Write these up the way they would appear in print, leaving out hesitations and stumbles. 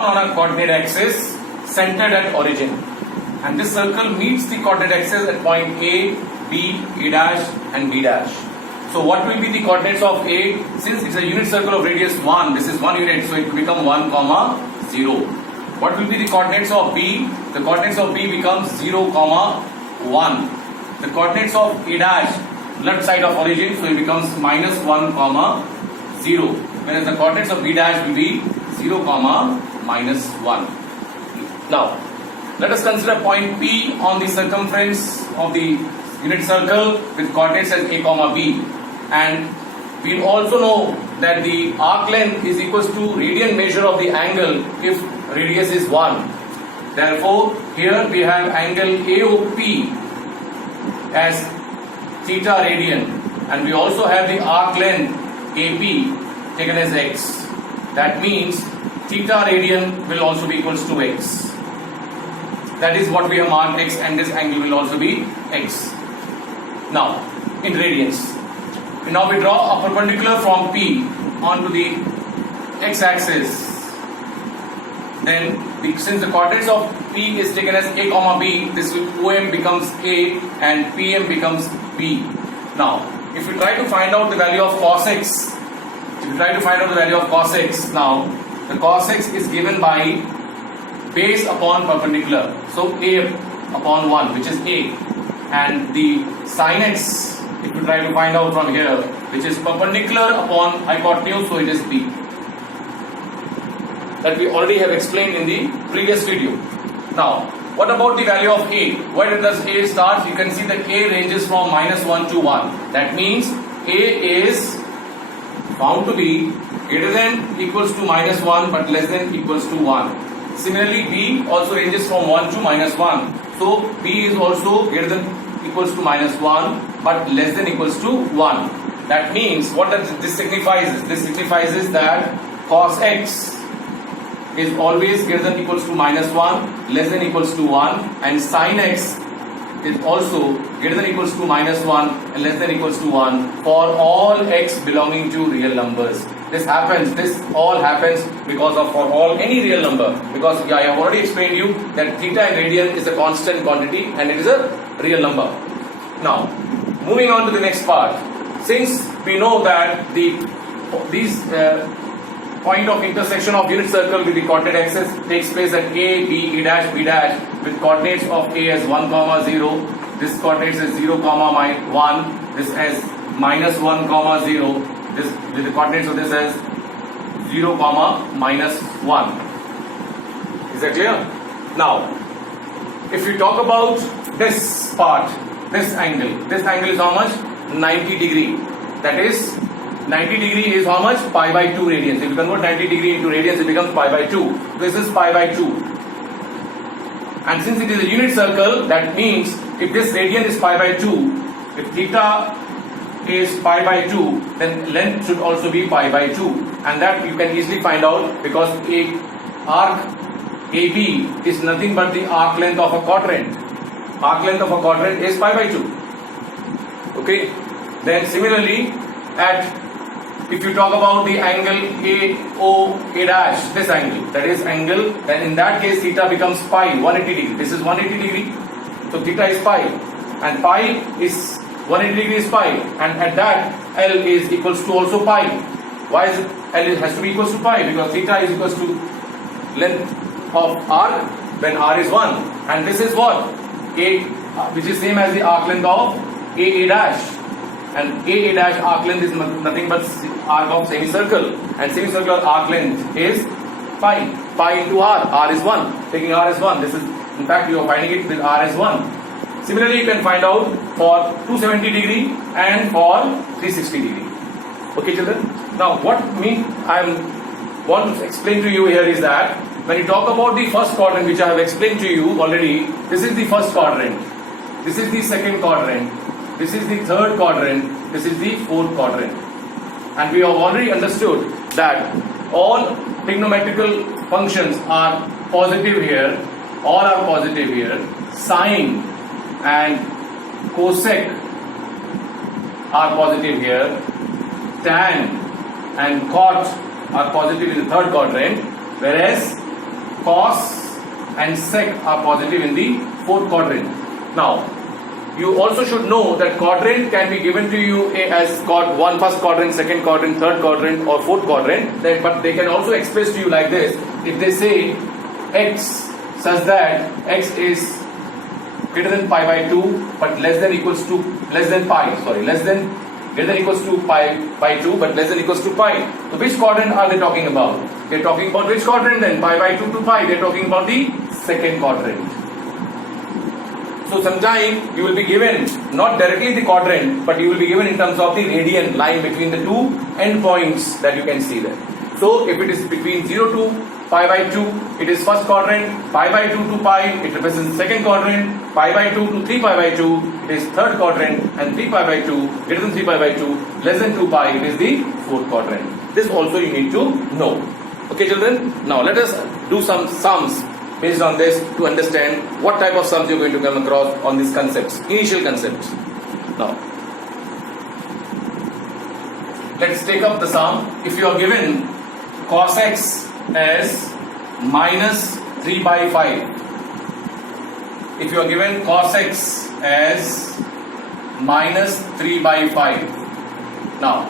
on a coordinate axis centered at origin, and this circle meets the coordinate axis at point A, B, A dash and B dash. So what will be the coordinates of A? Since it's a unit circle of radius 1, this is 1 unit, so it will become 1, 0. What will be the coordinates of B? The coordinates of B becomes 0, 1. The coordinates of A dash, left side of origin, so it becomes -1, 0. Whereas the coordinates of B dash will be 0, -1. Now, let us consider point P on the circumference of the unit circle with coordinates as A, B. And we also know that the arc length is equals to radian measure of the angle if radius is 1. Therefore, here we have angle AOP as theta radian, and we also have the arc length AP taken as x. That means theta radian will also be equals to x. That is what we have marked x, and this angle will also be x. Now, in radians. Now we draw a perpendicular from P onto the x-axis. Then, since the coordinates of P is taken as A, B, this OM becomes A and PM becomes B. Now, if we try to find out the value of cos x, now the cos x is given by base upon perpendicular. So A upon 1, which is A, and the sin x, if you try to find out from here, which is perpendicular upon hypotenuse, so it is B. That we already have explained in the previous video. Now, what about the value of A? Where does A start? You can see that A ranges from -1 to 1. That means A is found to be greater than equals to -1 but less than equals to 1. Similarly, B also ranges from 1 to -1. So B is also greater than equals to -1 but less than equals to 1. That means what does this signifies? This signifies that cos x is always greater than equals to -1, less than equals to 1, and sin x is also greater than equals to -1 and less than equals to 1 for all x belonging to real numbers. This all happens because of for all any real number, because I have already explained you that theta in radian is a constant quantity and it is a real number. Now, moving on to the next part. Since we know that these point of intersection of unit circle with the coordinate axis takes place at A, B, A dash, B dash with coordinates of A as 1, 0, this coordinates is 0, 1, this as -1, 0, this with the coordinates of this as 0, -1. Is that clear? Now, if we talk about this part, this angle is how much? 90 degree. That is 90 degree is how much? Pi by 2 radians. If you convert 90 degree into radians, it becomes pi by 2. This is pi by 2. And since it is a unit circle, that means if this radian is pi by 2, if theta is pi by 2, then length should also be pi by 2. And that you can easily find out because arc AB is nothing but the arc length of a quadrant. Arc length of a quadrant is pi by 2. Okay. Then similarly, if you talk about the angle AO A dash, this angle, that is angle, then in that case theta becomes pi, 180 degree. This is 180 degree, so theta is pi, and pi is 180 degree is pi, and at that L is equals to also pi. Why is it L has to be equals to pi? Because theta is equals to length of arc when r is 1, and this is what A, which is same as the arc length of A dash. And A dash arc length is nothing but arc of semicircle, and semicircular arc length is pi into r is 1, taking r as 1. This is, in fact, you are finding it with r as 1. Similarly, you can find out for 270 degree and for 360 degree. Okay, children? Now, what I want to explain to you here is that when you talk about the first quadrant, which I have explained to you already, this is the first quadrant, this is the second quadrant, this is the third quadrant, this is the fourth quadrant. And we have already understood that all trigonometrical functions are positive here, all are positive here. Sine and cosec are positive here. Tan and cot are positive in the third quadrant, whereas cos and sec are positive in the fourth quadrant. Now, you also should know that quadrant can be given to you as first quadrant, second quadrant, third quadrant, or fourth quadrant. But they can also express to you like this. If they say x such that x is greater than pi by 2, but less than equals to greater than equals to pi by 2, but less than equals to pi. So which quadrant are they talking about? They're talking about which quadrant then? Pi by 2 to pi. They're talking about the second quadrant. So sometime you will be given not directly the quadrant, but you will be given in terms of the radian lying between the two endpoints that you can see there. So if it is between 0 to pi by 2, it is first quadrant. Pi by 2 to pi, it represents second quadrant. Pi by 2 to 3 pi by 2, it is third quadrant. And 3 pi by 2, greater than 3 pi by 2, less than 2 pi, it is the fourth quadrant. This also you need to know. Okay, children? Now let us do some sums based on this to understand what type of sums you're going to come across on these concepts, initial concepts. Now, let's take up the sum. If you are given cos x as minus 3 by 5, if you are given cos x as minus 3 by 5, now,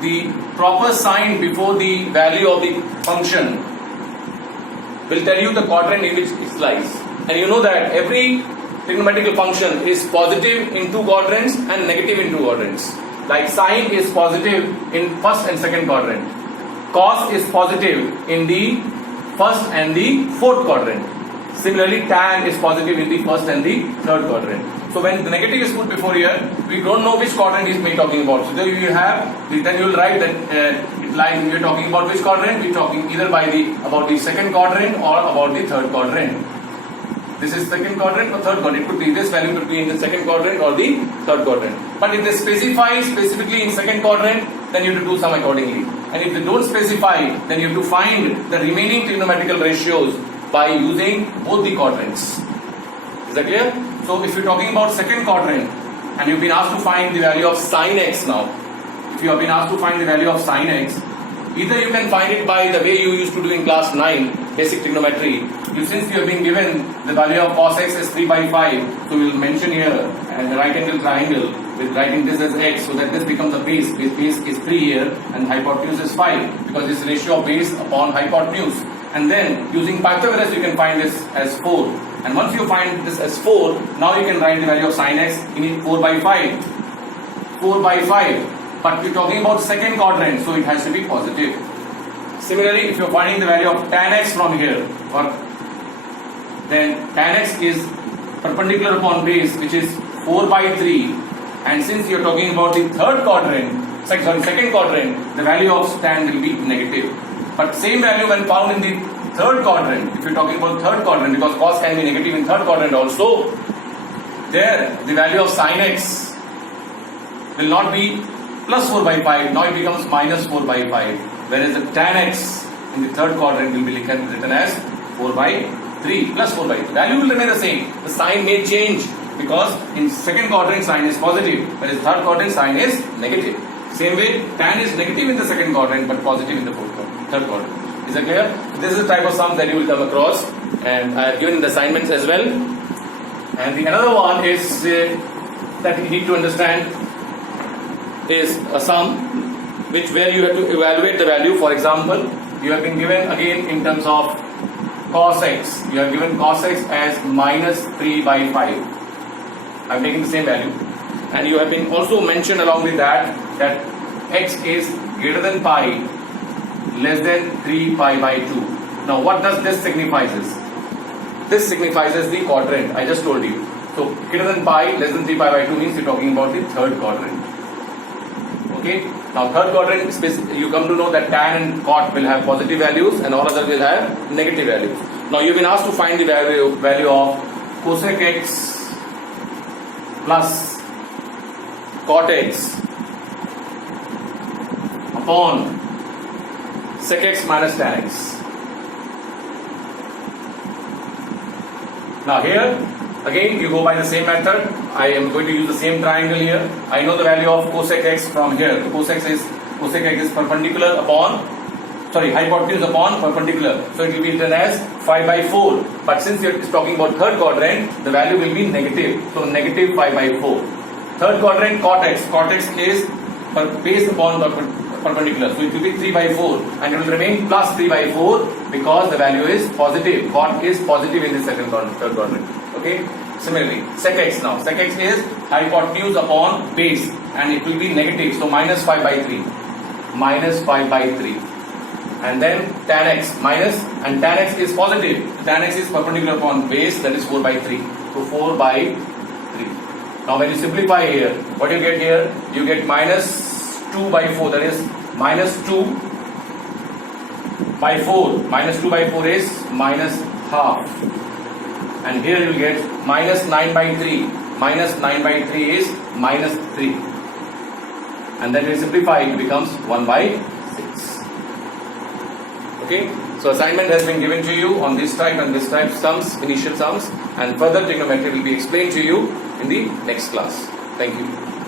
the proper sign before the value of the function will tell you the quadrant in which it lies. And you know that every trigonometrical function is positive in two quadrants and negative in two quadrants. Like sine is positive in first and second quadrant. Cos is positive in the first and the fourth quadrant. Similarly, tan is positive in the first and the third quadrant. So when the negative is put before here, we don't know which quadrant is talking about. So then you will write that we are talking about which quadrant. We are talking either about the second quadrant or about the third quadrant. This is second quadrant or third quadrant. It could be this value could be in the second quadrant or the third quadrant. But if they specify specifically in second quadrant, then you have to do some accordingly. And if they don't specify, then you have to find the remaining trigonometrical ratios by using both the quadrants. Is that clear? So if you're talking about second quadrant and you've been asked to find the value of sin x now, if you have been asked to find the value of sin x, either you can find it by the way you used to do in class 9, basic trigonometry. Since you have been given the value of cos x is 3 by 5, so we will mention here a right angle triangle with writing this as x, so that this becomes a base. Base is 3 here and hypotenuse is 5 because this ratio of base upon hypotenuse. And then using Pythagoras you can find this as 4. And once you find this as 4, now you can write the value of sin x in 4 by 5. 4 by 5. But we're talking about second quadrant, so it has to be positive. Similarly, if you're finding the value of tan x from here, then tan x is perpendicular upon base, which is 4 by 3. And since you're talking about the second quadrant, the value of tan will be negative. But same value when found in the third quadrant, if you're talking about third quadrant, because cos can be negative in third quadrant also, there the value of sin x will not be plus 4 by 5, now it becomes minus 4 by 5, whereas the tan x in the third quadrant will be written as 4 by 3 plus 4 by 3. Value will remain the same. The sign may change because in second quadrant sign is positive, whereas third quadrant sign is negative. Same way, tan is negative in the second quadrant but positive in the third quadrant. Is that clear? This is the type of sum that you will come across, and I have given the assignments as well. And the another one is that you need to understand is a sum where you have to evaluate the value. For example, you have been given again in terms of cos x. You have given cos x as minus 3 by 5. I am taking the same value. And you have been also mentioned along with that x is greater than pi, less than 3 pi by 2. Now what does this signifies? This signifies the quadrant I just told you. So greater than pi, less than 3 pi by 2 means you're talking about the third quadrant. Okay. Now third quadrant, you come to know that tan and cot will have positive values and all others will have negative values. Now you've been asked to find the value of cosec x plus cot x upon sec x minus tan x. Now here again you go by the same method. I am going to use the same triangle here. I know the value of cosec x from here. Cosec x is perpendicular upon hypotenuse upon perpendicular. So it will be written as 5 by 4. But since it is talking about third quadrant, the value will be negative. So negative 5 by 4. Third quadrant, cot x. Cot x is based upon perpendicular. So it will be 3 by 4. And it will remain plus 3 by 4 because the value is positive. Cot is positive in the third quadrant. Okay. Similarly, sec x now. Sec x is hypotenuse upon base. And it will be negative. So minus 5 by 3. Minus 5 by 3. And then tan x minus, and tan x is positive. Tan x is perpendicular upon base, that is 4 by 3. So 4 by 3. Now when you simplify here, what you get here? You get minus 2 by 4, that is minus 2 by 4. Minus 2 by 4 is minus half. And here you will get minus 9 by 3. Minus 9 by 3 is minus 3. And then when you simplify, it becomes 1 by 6. Okay, so assignment has been given to you on this type and this type sums, initial sums, and further trigonometry will be explained to you in the next class. Thank you.